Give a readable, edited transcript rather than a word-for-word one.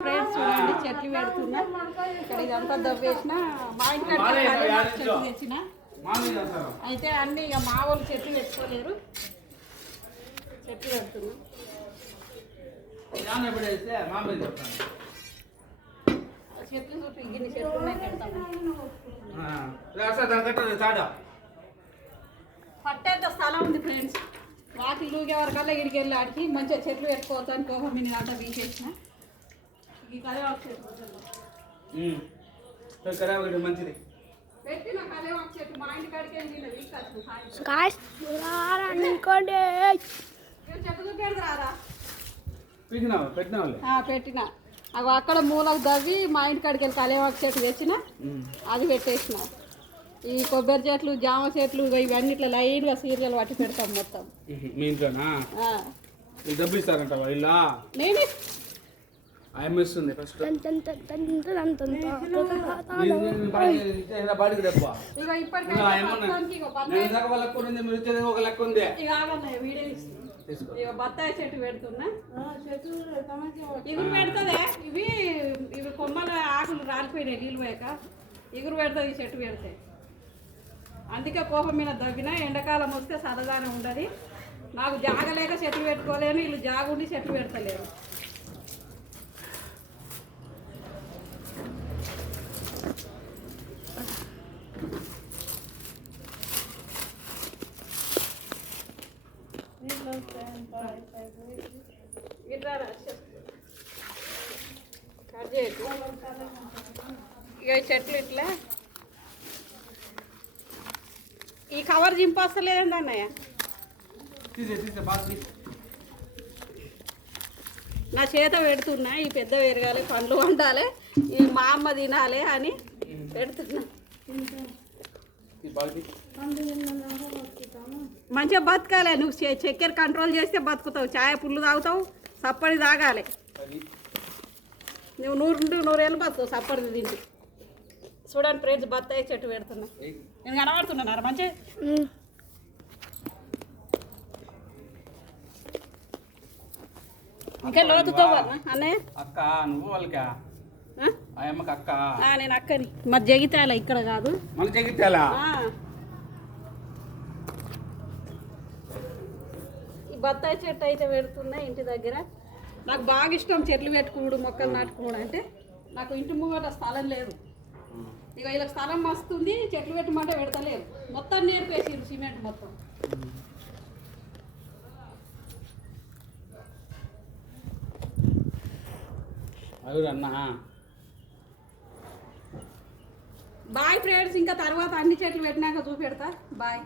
friends చూడండి చెట్లు పెడుతున్నా ఇక్కడ ఇదంతా దవ్వేసిన మా ఇంట్లో చెట్లు తెచ్చిన అయితే అన్ని ఇక మా వాళ్ళు చెట్లు పెట్టుకోలేరు చెట్లు పెడుతున్నా చెట్లు చుట్టూ ఇన్ని చెట్లు ఉన్నాయి పట్టేంత స్థలం ఉంది ఫ్రెండ్స్ వాకిలు లూగే వరకల్లా ఇడికి వెళ్ళి ఆడికి మంచిగా చెట్లు పెట్టుకోవచ్చు అని కోపం నేను అంతా తీసేసిన ఈ కరేవాకు చెట్టు మంచిది పెట్టిన కరేవాకు చెట్టు మా ఇంటి కాడికి వెళ్ళి చెట్టు పెడతారా పెట్టిన అవి అక్కడ మూలకు దవ్వి మా ఇంటి కాడికి వెళ్ళి కలేవాకు చెట్టు తెచ్చిన అది పెట్టేసిన ఈ కొబ్బరి చెట్లు జామ చెట్లు ఇవన్నీ ఇట్లా లైన్గా సీరియల్ పట్టి పెడతాం మొత్తం మీ ఇంట్లోనా డబ్బులు ఇస్తారంట ఇలా నేనే ఆయమిస్తుంది ఫస్ట్ బాడికి డబ్బా ఇక ఇప్పటికీ ఒక లెక్క ఉంది వీడియో ఇక బత్తాయి చెట్టు పెడుతున్నా ఇగురు పెడుతుందే ఇవి కొమ్మల ఆకులు రాలిపోయినాయి నీళ్ళు పోయాక ఇగురు పెడుతుంది ఈ చెట్టు పెడితే అందుకే కోపం మీద దవ్వినా ఎండాకాలం వస్తే సరదానే ఉండదు నాకు జాగలేక చెట్లు పెట్టుకోలేను వీళ్ళు జాగుండి చెట్లు పెడతలేరు ఇక చెట్లు ఇట్లా ఈ కవర్ జింపొస్తలేదండి అన్నయ్య నా చేత పెడుతున్నా ఈ పెద్ద పెరగాలి పండ్లు వండాలి ఈ మా అమ్మ తినాలి అని పెడుతున్నా మంచిగా బతకాలి నువ్వు చక్కెర కంట్రోల్ చేస్తే బతుకుతావు ఛాయ పుల్లు తాగుతావు సప్పడి తాగాలి నువ్వు 100 ఏళ్ళు బతుకుతావు సప్పడి తిండి చూడండి ఫ్రెండ్స్ బత్తాయి చెట్టు పెడుతున్నా నేను కనబడుతున్నాను మంచిగా ఇంకా లోతుతో అన్నయ్య అక్క నువ్వు వాళ్ళకా అక్క నేను అక్కని మరి జగిత్యాల ఇక్కడ కాదు మన జగిత్యాల ఈ బత్తాయి చెట్టు అయితే పెడుతున్నా ఇంటి దగ్గర నాకు బాగా ఇష్టం చెట్లు పెట్టుకున్నాడు మొక్కలు నాటుకున్నాడు అంటే నాకు ఇంటి ముంగట స్థలం లేదు ఇక ఇలా స్థలం మస్తుంది చెట్లు పెట్టమంటే పెడతలేదు మొత్తం నేర్పేసి సిమెంట్ మొత్తం అన్నా బాయ్ ఫ్రెండ్స్ ఇంకా తర్వాత అన్ని చెట్లు పెట్టినాక చూపెడతా బాయ్